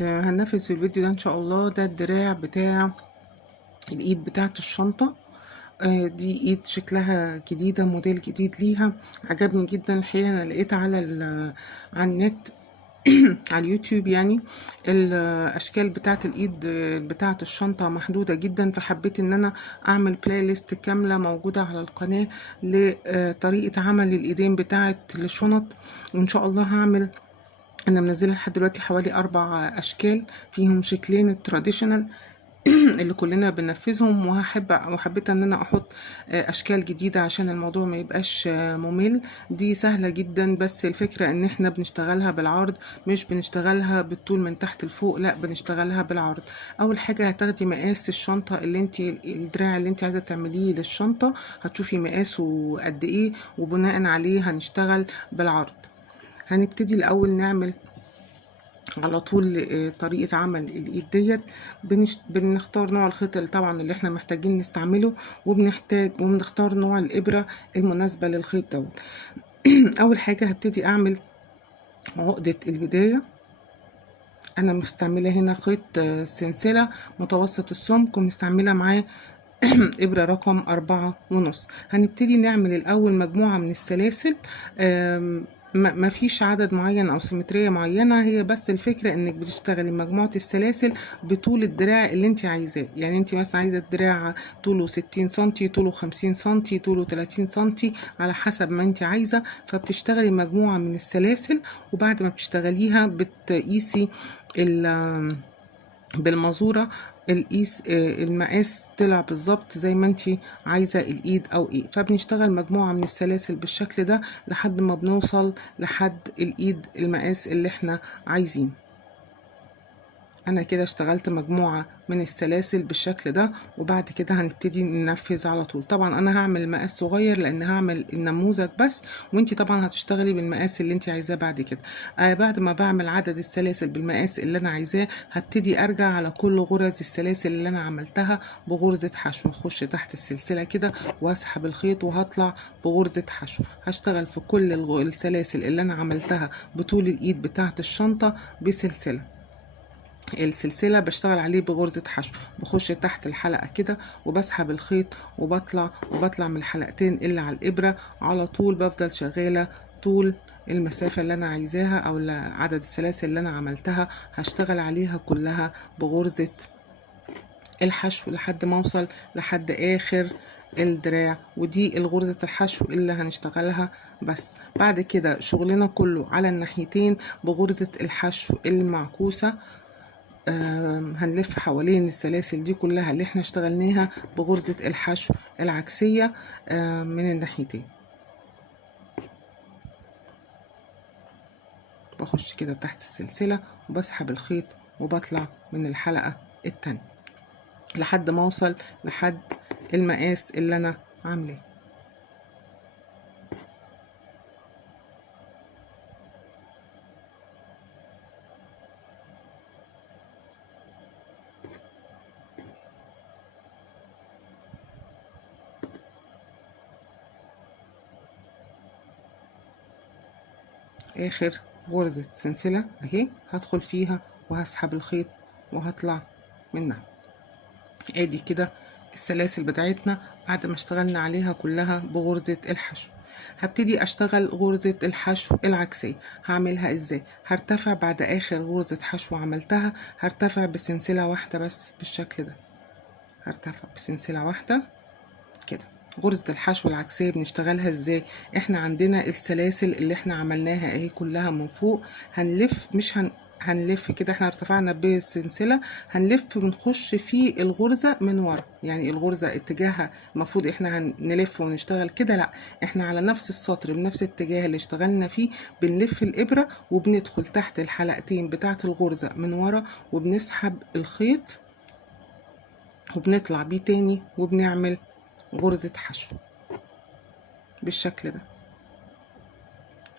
هننفذ في الفيديو ده ان شاء الله. ده الدراع بتاع الايد بتاعت الشنطة. دي ايد شكلها جديدة، موديل جديد ليها، عجبني جدا الحقيقة. انا لقيت على النت على اليوتيوب يعني الاشكال بتاعت الايد بتاعت الشنطة محدودة جدا، فحبيت ان انا اعمل بلاي ليست كاملة موجودة على القناة لطريقة عمل الايدين بتاعت الشنط. وان شاء الله هعمل، انا منزله لحد دلوقتي حوالي 4 اشكال، فيهم شكلين التراديشنال اللي كلنا بننفذهم، وحبيت ان انا احط اشكال جديده عشان الموضوع ما يبقاش ممل. دي سهله جدا، بس الفكره ان احنا بنشتغلها بالعرض، مش بنشتغلها بالطول من تحت لفوق، لا بنشتغلها بالعرض. اول حاجه هتاخدي مقاس الشنطه الدراع اللي انت عايزه تعمليه للشنطه، هتشوفي مقاسه قد ايه، وبناء عليه هنشتغل بالعرض. هنبتدي الاول نعمل على طول طريقة عمل الايد ديت. بنختار نوع الخيط اللي طبعا اللي احنا محتاجين نستعمله، وبنختار نوع الابرة المناسبة للخيط دوت. اول حاجة هبتدي اعمل عقدة البداية. انا مستعملة هنا خيط سلسلة متوسط السمك، ومستعملة معاه ابرة رقم 4.5. هنبتدي نعمل الاول مجموعة من السلاسل. ما فيش عدد معين او سيمترية معينة، هي بس الفكرة انك بتشتغلي مجموعة السلاسل بطول الدراع اللي انت عايزاه. يعني انت مثلا عايزة الدراع طوله 60 سنتي، طوله 50 سنتي، طوله 30 سنتي، على حسب ما انت عايزة. فبتشتغلي مجموعة من السلاسل، وبعد ما بتشتغليها بتقيسي بالمزورة المقاس طلع بالظبط زي ما انتي عايزة الايد او ايه. فبنشتغل مجموعة من السلاسل بالشكل ده لحد ما بنوصل لحد الايد المقاس اللي احنا عايزينه. انا كده اشتغلت مجموعة من السلاسل بالشكل ده، وبعد كده هنبتدي ننفذ على طول. طبعا انا هعمل مقاس صغير لان هعمل النموذج بس، وانتي طبعا هتشتغلي بالمقاس اللي انتي عايزاه بعد كده. بعد ما بعمل عدد السلاسل بالمقاس اللي انا عايزاه، هبتدي ارجع على كل غرز السلاسل اللي انا عملتها بغرزة حشو. اخش تحت السلسلة كده واسحب الخيط وهطلع بغرزة حشو. هشتغل في كل السلاسل اللي انا عملتها بطول الايد بتاعة الشنطة بسلسلة. السلسلة بشتغل عليه بغرزة حشو، بخش تحت الحلقة كده وبسحب الخيط وبطلع من الحلقتين اللي على الإبرة على طول. بفضل شغالة طول المسافة اللي أنا عايزاها أو عدد السلاسل اللي أنا عملتها، هشتغل عليها كلها بغرزة الحشو لحد ما أوصل لحد آخر الدراع. ودي الغرزة الحشو اللي هنشتغلها بس. بعد كده شغلنا كله على الناحيتين بغرزة الحشو المعكوسة. هنلف حوالين السلاسل دي كلها اللي احنا اشتغلناها بغرزة الحشو العكسية من الناحيتين. بخش كده تحت السلسلة وبسحب الخيط وبطلع من الحلقة التانية لحد ما اوصل لحد المقاس اللي انا عاملاه. اخر غرزة سلسلة اهي هدخل فيها وهسحب الخيط وهطلع منها. ادي كده السلاسل بتاعتنا بعد ما اشتغلنا عليها كلها بغرزة الحشو. هبتدي اشتغل غرزة الحشو العكسية. هعملها ازاي؟ هرتفع بعد اخر غرزة حشو عملتها، هرتفع بسلسلة واحدة بس بالشكل ده. هرتفع بسلسلة واحدة كده. غرزة الحشو العكسية بنشتغلها ازاي؟ احنا عندنا السلاسل اللي احنا عملناها اهي كلها من فوق، هنلف مش هنلف كده. احنا ارتفعنا بالسلسلة، هنلف بنخش في الغرزة من ورا. يعني الغرزة اتجاهها المفروض احنا هنلف ونشتغل كده، لا احنا على نفس السطر بنفس الاتجاه اللي اشتغلنا فيه بنلف الابرة وبندخل تحت الحلقتين بتاعة الغرزة من ورا، وبنسحب الخيط وبنطلع بيه تاني وبنعمل غرزة حشو بالشكل ده.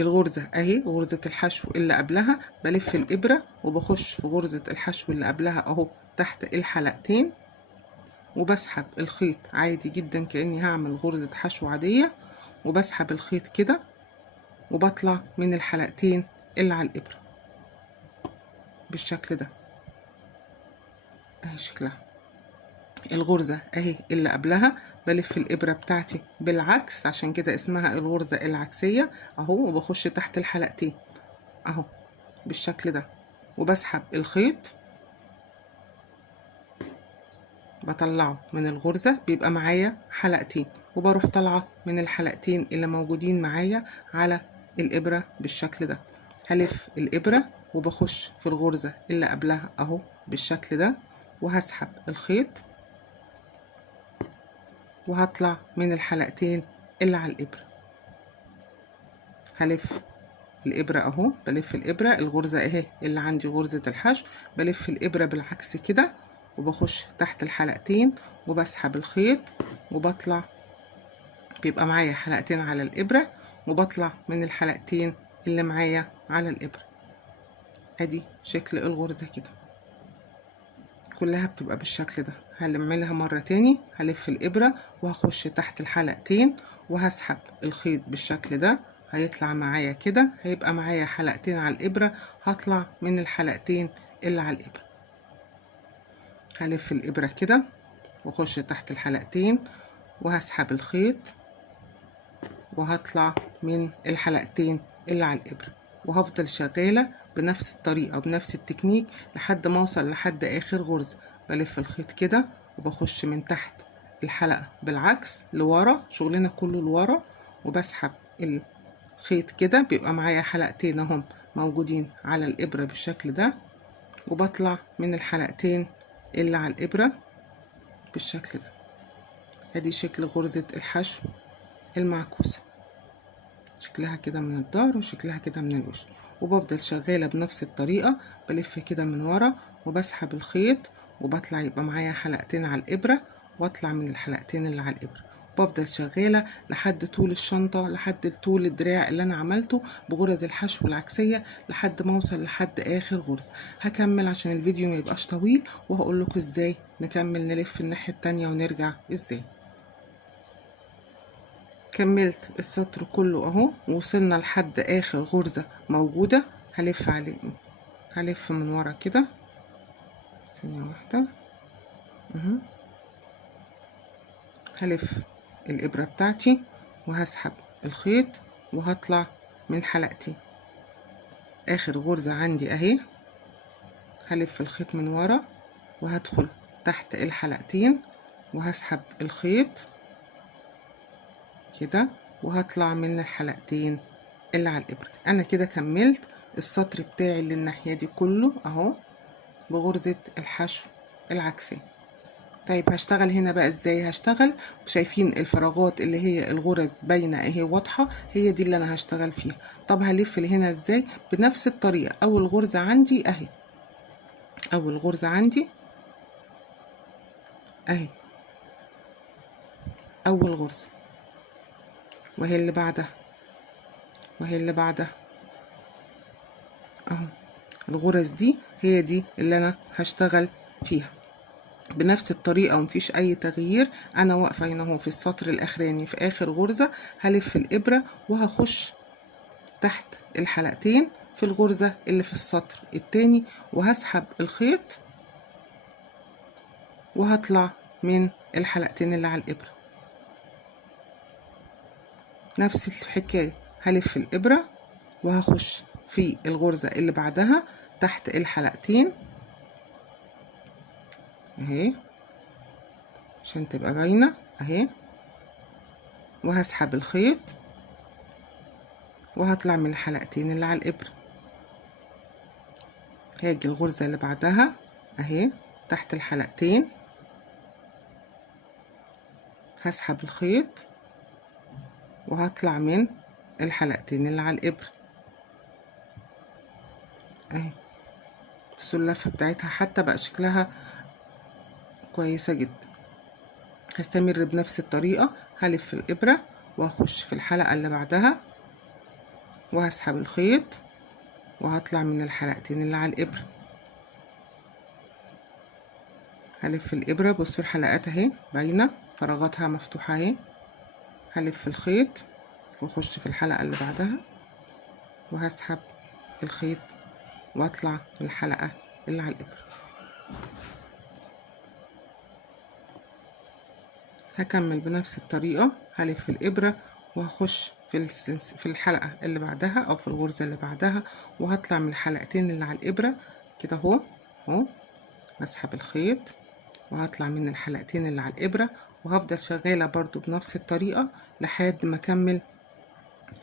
الغرزة اهي غرزة الحشو اللي قبلها، بلف الابرة وبخش في غرزة الحشو اللي قبلها اهو تحت الحلقتين، وبسحب الخيط عادي جدا كأني هعمل غرزة حشو عادية، وبسحب الخيط كده وبطلع من الحلقتين اللي على الابرة بالشكل ده اهي شكلها. الغرزة اهي اللي قبلها بلف الابرة بتاعتي بالعكس، عشان كده اسمها الغرزة العكسية اهو، وبخش تحت الحلقتين اهو بالشكل ده، وبسحب الخيط بطلعه من الغرزة، بيبقى معايا حلقتين، وبروح طالعة من الحلقتين اللي موجودين معايا على الإبرة بالشكل ده. هلف الإبرة وبخش في الغرزة اللي قبلها اهو بالشكل ده، وهسحب الخيط وهطلع من الحلقتين اللي على الإبرة. هلف الإبرة اهو، بلف الإبرة الغرزة اهي اللي عندي غرزة الحشو، بلف الإبرة بالعكس كده وبخش تحت الحلقتين وبسحب الخيط وبطلع، بيبقى معايا حلقتين على الإبرة، وبطلع من الحلقتين اللي معايا على الإبرة. ادي شكل الغرزة كده كلها بتبقى بالشكل ده. هنعملها مرة تاني، هلف الإبرة وهخش تحت الحلقتين وهسحب الخيط بالشكل ده، هيطلع معايا كده، هيبقى معايا حلقتين على الإبرة، هطلع من الحلقتين اللي على الإبرة. هلف الإبرة كده واخش تحت الحلقتين وهسحب الخيط وهطلع من الحلقتين اللي على الإبرة، وهفضل شغالة بنفس الطريقة وبنفس التكنيك لحد ما اوصل لحد آخر غرزة. بلف الخيط كده وبخش من تحت الحلقة بالعكس لورا، شغلنا كله لورا، وبسحب الخيط كده، بيبقى معايا حلقتين اهم موجودين على الإبرة بالشكل ده، وبطلع من الحلقتين اللي على الإبرة بالشكل ده. ادي شكل غرزة الحشو المعكوسة، شكلها كده من الظهر وشكلها كده من الوش، وبفضل شغالة بنفس الطريقة، بلف كده من ورا وبسحب الخيط وبطلع، يبقى معايا حلقتين على الإبرة واطلع من الحلقتين اللي على الإبرة، بفضل شغالة لحد طول الشنطة، لحد طول الدراع اللي انا عملته بغرز الحشو العكسية لحد ما اوصل لحد اخر غرزة. هكمل عشان الفيديو ما يبقاش طويل، وهقول لكم ازاي نكمل نلف الناحية التانية ونرجع ازاي. كملت السطر كله اهو، وصلنا لحد اخر غرزة موجودة. هلف عليه، هلف من ورا كده ثانية واحدة هلف الابرة بتاعتي وهسحب الخيط وهطلع من حلقتي. اخر غرزة عندي اهي، هلف الخيط من ورا وهدخل تحت الحلقتين وهسحب الخيط كده وهطلع من الحلقتين اللي على الإبرة. انا كده كملت السطر بتاعي اللي الناحية دي كله اهو بغرزة الحشو العكسية. طيب هشتغل هنا بقى ازاي؟ هشتغل شايفين الفراغات اللي هي الغرز باينة اهي واضحة، هي دي اللي انا هشتغل فيها. طب هلف هنا ازاي؟ بنفس الطريقة. اول غرزة عندي اهي، اول غرزة عندي اهي اول غرزة، وهي اللي بعدها، وهي اللي بعدها اهو. الغرز دي هي دي اللي انا هشتغل فيها بنفس الطريقة ومفيش اي تغيير. انا واقفة هنا اهو في السطر الاخراني في اخر غرزة، هلف الابرة وهخش تحت الحلقتين في الغرزة اللي في السطر التاني، وهسحب الخيط وهطلع من الحلقتين اللي على الابرة. نفس الحكاية، هلف الابرة وهخش في الغرزة اللي بعدها تحت الحلقتين اهي عشان تبقى باينة اهي، وهسحب الخيط وهطلع من الحلقتين اللي على الابرة. هاجي الغرزة اللي بعدها اهي تحت الحلقتين، هسحب الخيط وهطلع من الحلقتين اللي على الابرة اهي. بصوا اللفة بتاعتها حتى بقى شكلها كويسة جدا. هستمر بنفس الطريقة، هلف الابرة وهخش في الحلقة اللي بعدها وهسحب الخيط وهطلع من الحلقتين اللي على الابرة. هلف الابرة، بصوا الحلقات اهي باينة فراغاتها مفتوحة اهي. هلف الخيط واخش في الحلقة اللي بعدها وهسحب الخيط واطلع من الحلقة اللي على الإبرة. هكمل بنفس الطريقة، هلف الإبرة وهخش في الحلقة اللي بعدها أو في الغرزة اللي بعدها، وهطلع من الحلقتين اللي على الإبرة كده اهو، هسحب الخيط وهطلع من الحلقتين اللي على الإبرة، وهفضل شغالة برضو بنفس الطريقة لحد ما أكمل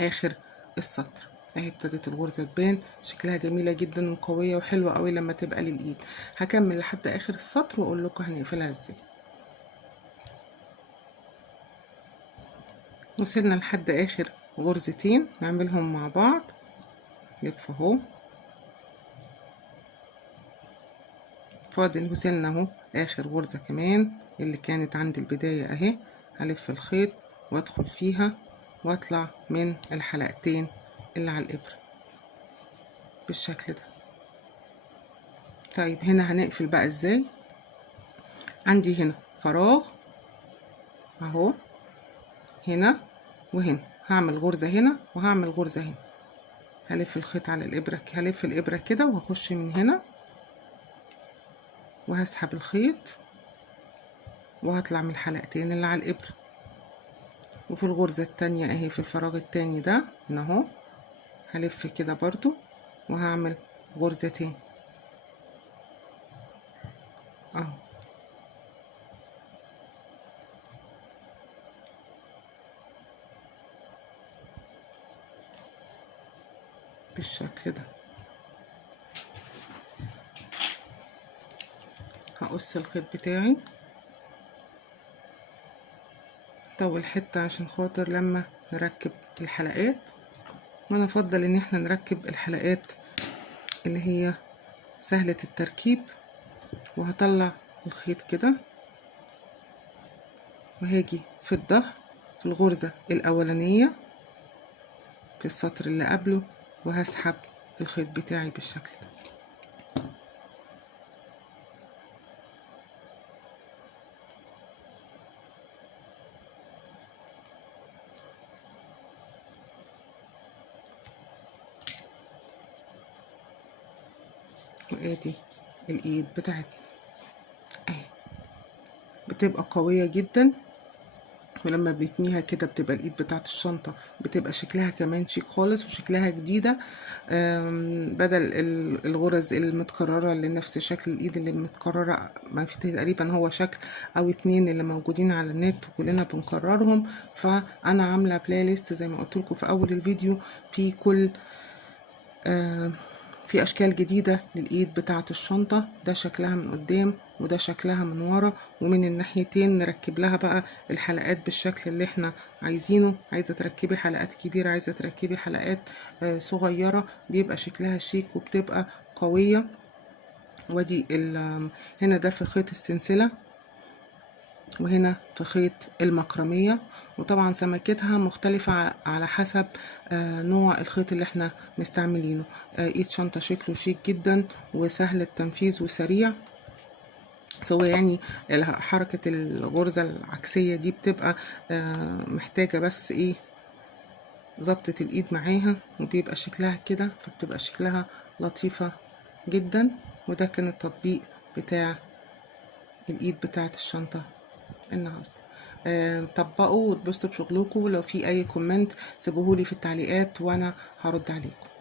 آخر السطر. اهي ابتدت الغرزة تبان، شكلها جميلة جدا وقوية وحلوة قوي لما تبقى للإيد. هكمل لحد آخر السطر وأقول لكم هنقفلها ازاي. وصلنا لحد آخر غرزتين نعملهم مع بعض، لف اهو، فاضل وصلنا اهو آخر غرزة كمان اللي كانت عند البداية اهي. هلف الخيط وادخل فيها واطلع من الحلقتين اللي على الإبرة بالشكل ده. طيب هنا هنقفل بقى ازاي؟ عندي هنا فراغ اهو، هنا وهنا هعمل غرزة هنا وهعمل غرزة هنا. هلف الخيط على الإبرة، هلف الإبرة كده وهخش من هنا وهسحب الخيط وهطلع من الحلقتين اللي على الإبرة. وفي الغرزة التانية اهي في الفراغ التاني ده هنا اهو، هلف كده برضو وهعمل غرزتين اهو بالشكل ده. هقص الخيط بتاعي طول حتة عشان خاطر لما نركب الحلقات، وانا افضل ان احنا نركب الحلقات اللي هي سهلة التركيب. وهطلع الخيط كده وهاجي في الظهر في الغرزة الأولانية في السطر اللي قبله وهسحب الخيط بتاعي بالشكل ده. وادي الايد بتاعتنا اهي، بتبقى قوية جدا، ولما بنتنيها كده بتبقى الايد بتاعت الشنطة بتبقى شكلها كمان شيك خالص وشكلها جديدة، بدل الغرز المتكررة اللي نفس شكل الايد اللي متكررة، ما في تقريبا هو شكل او اتنين اللي موجودين على النت وكلنا بنكررهم. فانا عاملة بلاي ليست زي ما قلت لكم في اول الفيديو في كل في اشكال جديدة للايد بتاعة الشنطة، ده شكلها من قدام وده شكلها من ورا، ومن الناحيتين نركب لها بقى الحلقات بالشكل اللي احنا عايزينه. عايزة تركبي حلقات كبيرة، عايزة تركبي حلقات صغيرة، بيبقى شكلها شيك وبتبقى قوية. ودي هنا ده في خيط السلسلة وهنا في خيط المكرمية، وطبعا سمكتها مختلفة على حسب نوع الخيط اللي احنا مستعملينه. ايد شنطة شكله شيك جدا وسهل التنفيذ وسريع، سواء يعني حركة الغرزة العكسية دي بتبقى محتاجة بس ايه ظبطة الايد معاها، وبيبقى شكلها كده، فبتبقى شكلها لطيفة جدا. وده كان التطبيق بتاع الايد بتاعت الشنطة النهارده. طبقوا واتبسطوا بشغلكم، ولو في اي كومنت سيبوهولي في التعليقات وانا هرد عليكم.